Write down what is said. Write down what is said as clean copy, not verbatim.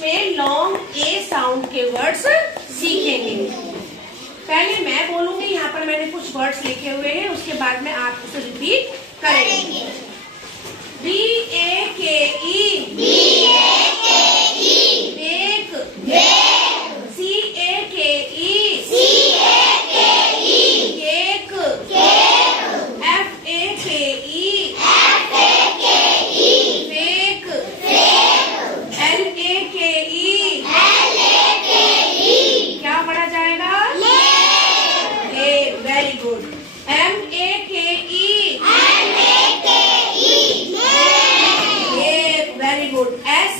में लॉन्ग ए साउंड के वर्ड्स सीखेंगे। पहले मैं बोलूंगी, यहाँ पर मैंने कुछ वर्ड्स लिखे हुए हैं, उसके बाद में आप उसे रिपीट करेंगे। B-A-K-E, bake, C-A-K-E, cake, F-A-K-E, fake, L-A-K-E, क्या पढ़ा जाएगा? Very good. M-A-K-E, very good. S